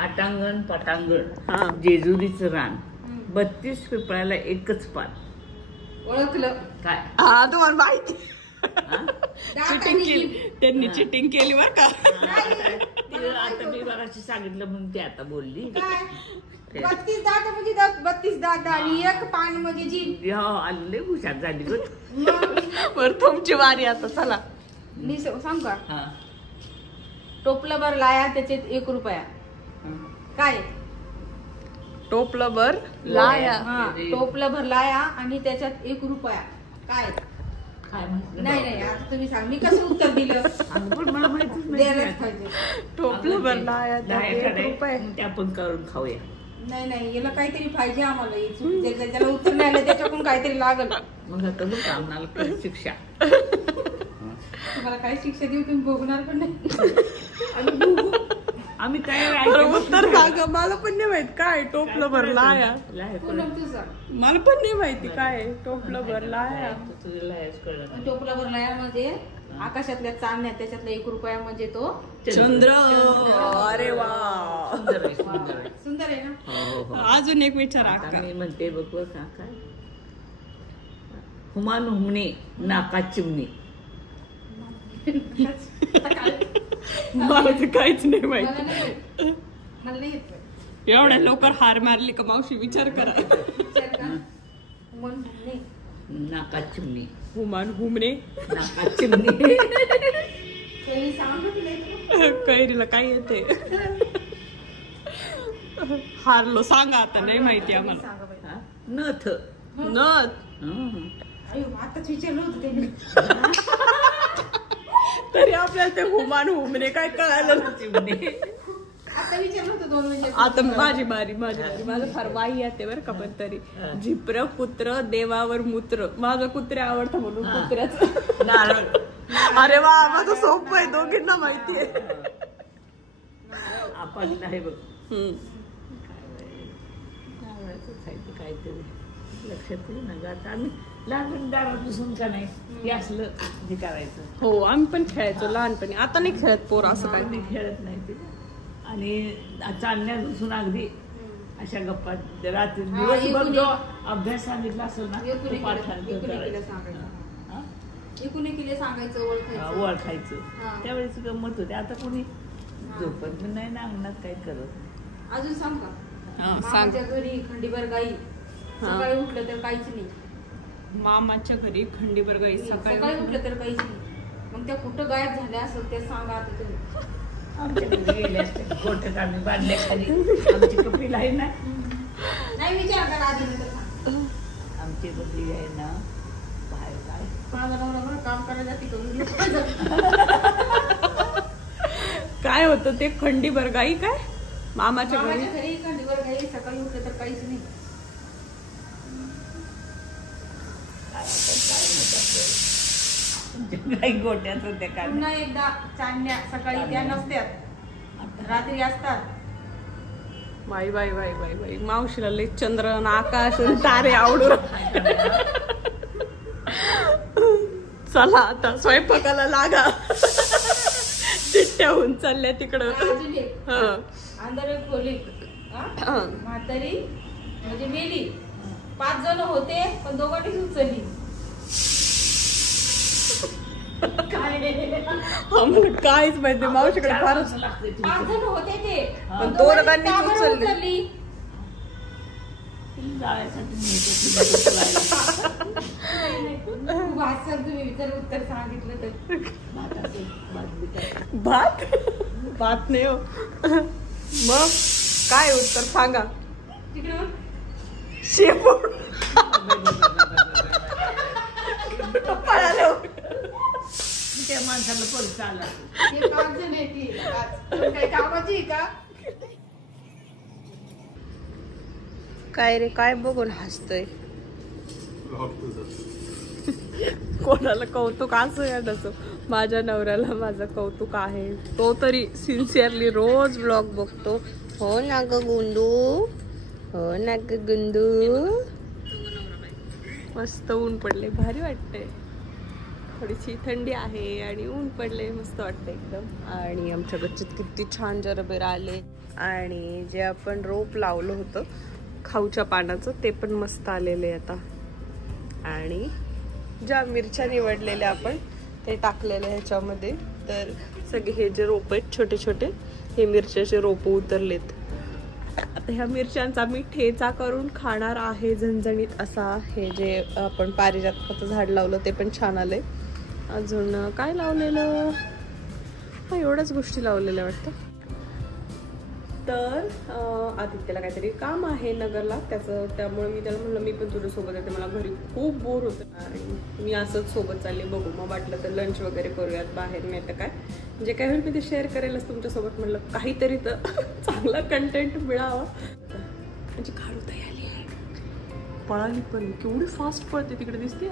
आटांगण पटांगण जेजुरीचं रान 32 पिपळाला एकच पान. ओळखलं काय? हा तुम्हाला माहिती. चिटिंग केली त्यांनी, चिटिंग केली बरं का. आता मी बघाशी सांगितलं म्हणून ती आता बोलली. 32 दात म्हणजे 32 दात आणि एक पान म्हणजे जीभ. आले हुशार झाली बरं तुमची वारी आता. चला मी सांग का. टोपलं भर लाया त्याच्यात 1 रुपया. काय? टोपलं भर लाया. टोपलं भर लाया आणि त्याच्यात 1 रुपया. काय? नाही आता तुम्ही सांग. मी कसं उत्तर दिलं. मला माहितीच द्यायलाच पाहिजे. टोपलं भर लाया 1 रुपया. ते आपण करून खाऊया. नाही याला काहीतरी पाहिजे आम्हाला. त्याला उत्तर नाही आलं त्याच्याकडून काहीतरी लागल. मग आता आम्हाला शिक्षा. तुम्हाला काय शिक्षा देऊ तुम्ही बघणार पण नाही. आम्ही काय उत्तर सांगा. मला पण नाही माहित काय टोपलं भर लाया. मला पण नाही माहिती काय टोपलं भर लाया. टोपलं भर लाया म्हणजे आकाशातल्या चांदण्या त्याच्यातला 1 रुपया म्हणजे तो चंद्र. अरे वा सुंदर आहे ना. अजून एक विचार. मी म्हणते बघ काय. हुमान हुमणे नाका चिमणी. मला तर काहीच नाही माहिती. मला नाही येत. एवढ्या लवकर हार मारली का मावशी? विचार करा. नाका चिमणी. हुमान हुमणे नाका चिमणी. कैरीला काय येते? हारलो सांगा आता. नाही माहिती आम्हाला. नथ. आताच विचारलं होतं त्यांनी. तरी आपल्याला ते हुमान हुमणे काय कळालं. आता विचारलं होतं 2 म्हणजे. आता माझी बारी. माझं फार वाई येते बरं का. पण तरी झिप्र कुत्र देवावर मूत्र. माझं कुत्रे आवडतं म्हणून कुत्र्याचं नारळ. अरे वा माझं सोपं आहे. दोघींना माहितीये. आपण नाही बघ काहीतरी लक्षात येईल ना. आता आम्ही लहानपणी दारापासून का नाही हे असलं हे करायचं. हो आम्ही पण खेळायचो लहानपणी. आता नाही खेळत पोर असं काय. नाही खेळत नाही ते. आणि चालण्यापासून अगदी अशा गप्पा रात्री दिवसभर जो अभ्यास सांगितला असेल ना तो पाठांतर सांगायचं ओळखायचं. त्यावेळेस गंमत होते. आता कोणी झोपत नाही ना अंगणात काय करत. अजून सांग का. मामाच्या घरी खंडीभर गाई सकाळी उठलं तर काहीच नाही. मामाच्या घरी खंडीभर गाई सकाळी उठलं तर काहीच नाही. मग त्या कुठं गायब झाल्या असेल ते सांगा आता तुम्ही. आमच्या घरी गेले असते गोठ्यात आम्ही बांधल्या खाली. आमची कपिल आहे ना. नाही विचार करा आधी नंतर सांग. आमची बकरी आहे ना बाहेर काय माझा नवरा काम करायला तिकडून काय होतं ते खंडीभर गाई. काय मामाच्या घरी खंडीभर गाई सकाळी उठलं तर काहीच नाही. गोट्यात होत्या का. पुन्हा एकदा चांदण्या सकाळी त्या नसत्यात रात्री असतात. बाई बाई बाई बाई बाई मावशीला लई चंद्र आकाश तारे आवडून. चला आता स्वयंपाकाला लागा. चिट्ट्याहून चालल्या तिकडं. अंधार खोली म्हातारी म्हणजे मेली. 5 जण होते पण दोघांनीच उचलली. काहीच माहिती मावशीकडे फारच. 5 जण होते ते पण दोघांनी उचलली. तुम्ही विचार उत्तर सांगितलं तर भात नाही हो. मग काय उत्तर सांगा. तिकडे शेपूट. त्या माणसाला परत आला. 5 जण आहे. काही कामाची का. काय रे काय बघून हसतोय. कोणाला कौतुक असं या नसो. माझ्या नवऱ्याला माझं कौतुक आहे. तो तरी सिन्सिअरली रोज ब्लॉग बघतो. हो ना ग गुंडू. हो ना ग गुंडू. मस्त ऊन पडले भारी वाटतंय. थोडीशी थंडी आहे आणि ऊन पडले, मस्त वाटतं एकदम. आणि आमच्या गच्चीत किती छान जरबेर आले. आणि जे आपण रोप लावलं होतं खाऊच्या पानाचं ते पण मस्त आलेले आता. आणि ज्या मिरच्या निवडलेल्या आपण ते टाकलेले ह्याच्यामध्ये. तर सगळे हे जे रोप आहेत छोटे छोटे, हे मिरच्याचे रोप उतरलेत. आता ह्या मिरच्यांचा मी ठेचा करून खाणार आहे झणझणीत असा. हे जे आपण पारिजातकाचं झाड लावलं ते पण छान आलंय. अजून काय लावलेलं, एवढ्याच गोष्टी लावलेल्या वाटतं. तर आदित्यला काहीतरी काम आहे नगरला त्याचं, त्यामुळे मी त्याला म्हणलं मी पण तुझ्यासोबत येते, मला घरी खूप बोर होतं आणि मी असंच सोबत चालले. बघू मग वाटलं तर लंच वगैरे करूयात बाहेर, नाही तर काय जे काही होईल मी ते शेअर करेलच तुमच्यासोबत. म्हणलं काहीतरी तर चांगला कंटेंट मिळावा. म्हणजे काढूताई आली आहे, पळाली पण केवढी फास्ट पळते तिकडे दिसते.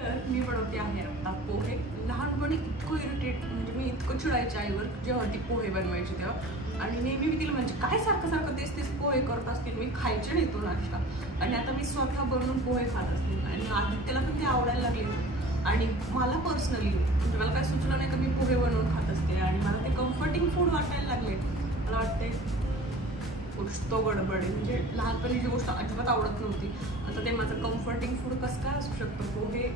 तर मी बनवते आहे आता पोहे. लहानपणी इतकं इरिटेट, म्हणजे मी इतकं चिडायचे आईवर जेव्हा ती पोहे बनवायची तेव्हा. आणि नेहमी मी तिला म्हणजे काय सारखं सारखं तेच तेच पोहे करत असतील, मी खायचे नाही तो नाश्ता. आणि आता मी स्वतः बनवून पोहे खात असते आणि आदित्यला पण ते आवडायला लागले. आणि मला पर्सनली म्हणजे मला काय सुचलं नाही का मी पोहे बनवून खात असते आणि मला ते कम्फर्टिंग फूड वाटायला लागले. मला वाटते गोष्ट गडबड आहे, म्हणजे लहानपणी जी गोष्ट अजिबात आवडत नव्हती आता ते माझं कम्फर्टिंग फूड कसं काय असू शकतं. पोहे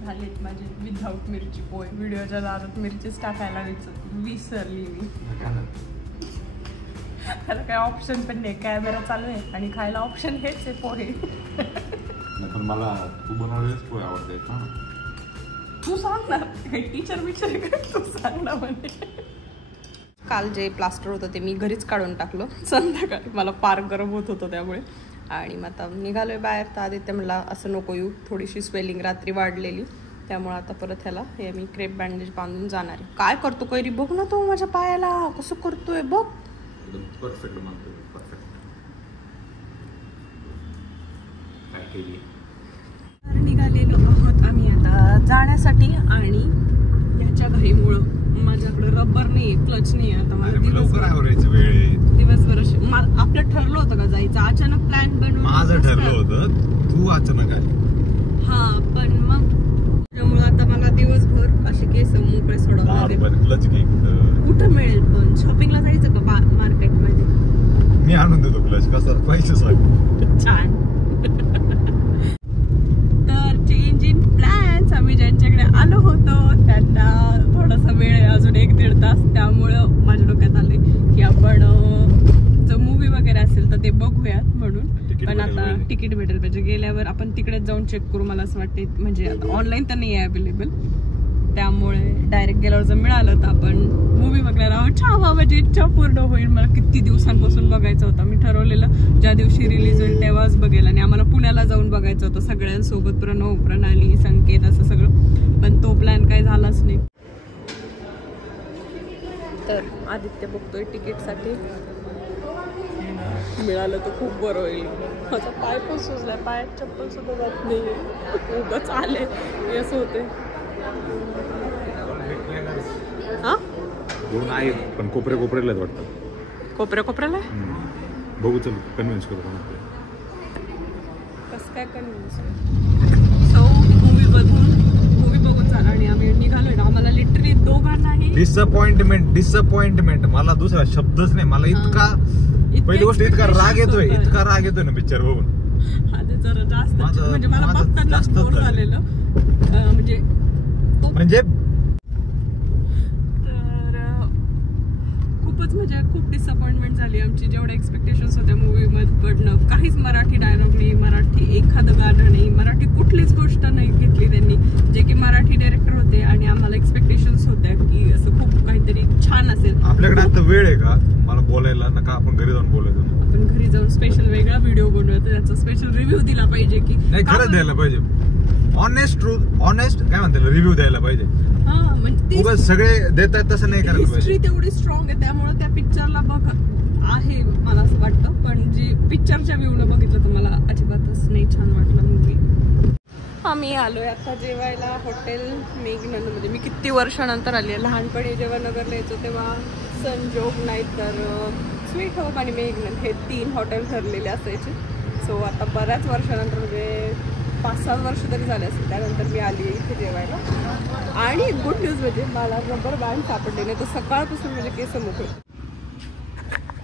झालेत माझे विदाऊट मिरची पोहे. व्हिडिओच्या दारात मिरचीच टाकायला विसरली मी. त्याला काय ऑप्शन पण नाही, कॅमेरा चालू आहे आणि खायला ऑप्शन हेच आहे पोहे. पण मला तू बनवलेच पोहे आवडतात ना. तू सांग ना, टीचर विचार तू सांग ना. म्हणजे काल जे प्लास्टर होतं ते मी घरीच काढून टाकलं संध्याकाळी, मला फार गरम होत होतं त्यामुळे. आणि मग आता निघालोय बाहेर. तर आदित्य म्हणला असं नको येऊ, थोडीशी स्वेलिंग रात्री वाढलेली, त्यामुळे आता परत ह्याला हे मी क्रेप बँडेज बांधून जाणार आहे. काय करतो कैरी, बघ ना तो माझ्या पायाला कसं करतोय बघ. परफेक्ट म्हणतो, परफेक्ट. निघालेलो आहोत आम्ही आता जाण्यासाठी. आणि ह्याच्या घाईमुळं माझ्याकडे रबर नाही, क्लच नाही. आता मला दिवसभर आपलं ठरलं होतं का जायचं, अचानक प्लॅन बनवून माझं ठरलं होतं, तू अचानक आली. हा पण मग त्यामुळे आता मला दिवसभर असे केस मोकळे सोडवले. क्लच कुठं मिळेल पण शॉपिंगला जायचं का मार्केट मध्ये? मी आणून देतो क्लच, कसं पैसे सांग. छान. तर चेंज इन प्लॅन्स. आम्ही ज्यांच्याकडे आलो होतो त्यांना थोडासा वेळ आहे, अजून 1-1.5 तास. त्यामुळं माझ्या डोक्यात आले की आपण जर मूवी वगैरे असेल तर ते बघूयात म्हणून. पण आता तिकीट भेटेल पाहिजे. गेल्यावर आपण तिकडेच जाऊन चेक करू मला असं वाटते. म्हणजे आता ऑनलाईन तर नाही आहे अवेलेबल, त्यामुळे डायरेक्ट गेल्यावर जर मिळालं तर आपण मूवी बघणार आहोत. छावा माझी इच्छा पूर्ण होईल. मला किती दिवसांपासून बघायचं होतं. मी ठरवलेलं ज्या दिवशी रिलीज होईल तेव्हाच बघेल. आणि आम्हाला पुण्याला जाऊन बघायचं होतं सगळ्यांसोबत, प्रणव, प्रणाली, संकेत असं सगळं. पण तो प्लॅन काही झालाच नाही. तर आदित्य बघतोय तिकीटसाठी. मिळालं तर खूप बरं होईल. माझा पाय पण सुजलाय, पायात चप्पल सुद्धा जात नाही, उगाच आले असं होते. हा दोन आहेत पण कोपऱ्याला वाटतं. कोपऱ्याला बघू, चल कन्व्हिन्स करू. कसं काय कन्व्हिन्स? सो मूवी बघून झाला आणि आम्ही निघालोय ना. आम्हाला लिटरली दोघांनाही डिसअपॉइंटमेंट मला दुसरा शब्दच नाही. मला इतका पहिली गोष्ट इतका राग येतोय ना पिक्चर बघून. हा ते जरा जास्त म्हणजे मला बघताना बोर झालेलं. म्हणजे तर खूपच म्हणजे खूप डिसअपॉइंटमेंट झाली आमची. जेवढ्या एक्सपेक्टेशन्स होत्या मूवीमधनं काहीच मराठी डायलॉग नाही, मराठी एखादं गाणं नाही, मराठी कुठलीच गोष्ट नाही घेतली त्यांनी. जे की मराठी डायरेक्टर होते आणि आम्हाला एक्सपेक्टेशन्स होत्या की असं खूप काहीतरी छान असेल. आपल्याकडे आता वेळ आहे का मला बोलायला, नका आपण घरी जाऊन बोलायचं. आपण घरी जाऊन स्पेशल वेगळा व्हिडिओ बनवूया, त्याचा स्पेशल रिव्ह्यू दिला पाहिजे की नाही. खरंच द्यायला पाहिजे, ऑनेस्ट काय म्हणते रिव्ह्यू द्यायला पाहिजे. हा म्हणजे सगळे देतात तसं नाही करायला पाहिजे. हिस्ट्री तेवढी स्ट्रॉंग आहे त्यामुळे त्या पिक्चरला बघ आहे मला असं वाटतं. पण जी पिक्चरच्या व्ह्यूनं बघितलं तर मला अजिबातच नाही छान वाटलं मूवी. आम्ही आलोय आता जेवायला हॉटेल मेघनंद मध्ये. मी किती वर्षानंतर आली आहे. लहानपणी जेव्हा नगरला यायचो तेव्हा संजोग नाही तर स्वीट होप आणि मेघनंद हे 3 हॉटेल ठरलेले असायचे. सो आता बऱ्याच वर्षानंतर म्हणजे 5-7 वर्ष तरी झाले असेल. त्यानंतर मी आली आहे इथे जेवायला. आणि गुड न्यूज म्हणजे मला रबर बँड सापडले नाही, तर सकाळपासून म्हणजे केस मोकळे.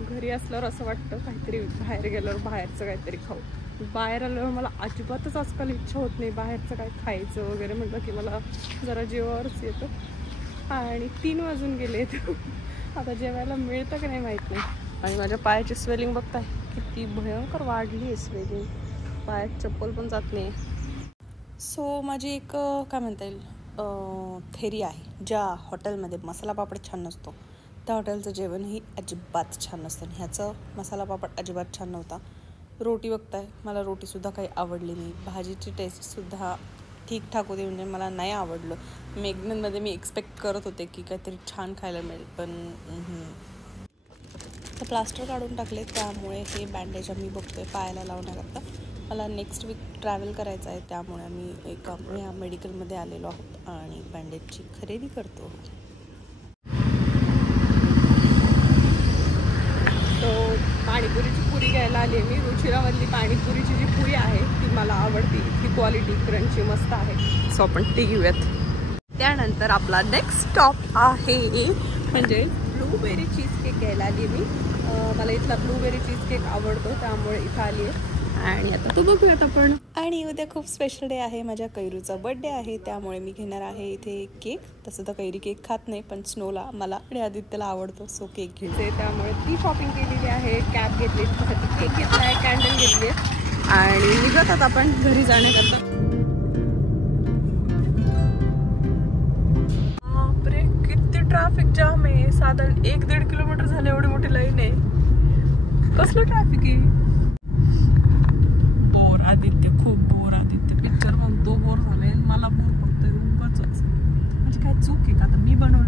घरी असल्यावर असं वाटतं काहीतरी बाहेर गेल्यावर बाहेरचं काहीतरी खाऊ. बाहेर आल्यावर मला अजिबातच आजकाल इच्छा होत नाही बाहेरचं काय खायचं वगैरे. म्हटलं की मला जरा जेवावरच येतं. आणि 3 वाजून गेले. आता जेवायला मिळतं की नाही माहीत नाही. आणि माझ्या पायाची स्वेलिंग बघताय किती भयंकर वाढली आहे स्वेलिंग. पायात चप्पल पण जात नाही. सो माझी एक काय म्हणता येईल थेरी आहे. ज्या हॉटेलमध्ये मसाला पापड छान नसतो त्या हॉटेलचं जेवणही अजिबात छान नसतं. ह्याचं मसाला पापड अजिबात छान नव्हता. रोटी बघताय, मला रोटीसुद्धा काही आवडली नाही. भाजीची टेस्टसुद्धा ठीकठाक होती, म्हणजे मला नाही आवडलं. मेघनमध्ये मी एक्सपेक्ट करत होते की काहीतरी छान खायला मिळेल, पण तर प्लास्टर काढून टाकले. त्यामुळे हे बँडेज आम्ही बघतोय पायाला लावण्याकरता. मला नेक्स्ट वीक ट्रॅव्हल करायचं आहे, त्यामुळे आम्ही ह्या मेडिकलमध्ये आलेलो आहोत आणि बँडेजची खरेदी करतो. तो पाणीपुरीची पुरी घ्यायला आली आहे मी. रुचिरामधली पाणीपुरीची जी पुरी आहे ती मला आवडते. ती क्वालिटी क्रंची मस्त आहे. सो आपण ती घेऊयात. त्यानंतर आपला नेक्स्ट स्टॉप आहे म्हणजे ब्लूबेरी चीज केक घ्यायला आली आहे मी. मला इथला ब्लूबेरी चीज केक आवडतो, त्यामुळे इथं आली आहे. आणि आता तो बघूयात आपण. आणि उद्या खूप स्पेशल डे आहे, माझ्या कैरूचा बर्थडे आहे, त्यामुळे मी घेणार आहे इथे केक. तसं तर कैरी केक खात नाही, पण स्नोला मला आणि आदित्यला आवडतो, सो केक घेते. त्यामुळे ती शॉपिंग केलेली आहे. कॅप घेतली, केक घेतला आहे, कॅन्डल घेतली आणि निघतात आपण घरी जाण्याकरता. बापरे किती ट्रॅफिक जाम आहे. साधारण 1-1.5 किलोमीटर झाले एवढी मोठी लाईन आहे. कसलं ट्रॅफिक आहे. बोर आदित्य, खूप बोर आदित्य. पिक्चर म्हणतो बोर झालंय, मला बोर करतोय उगाचच. म्हणजे काय चूक आहे का, आता मी बनवलं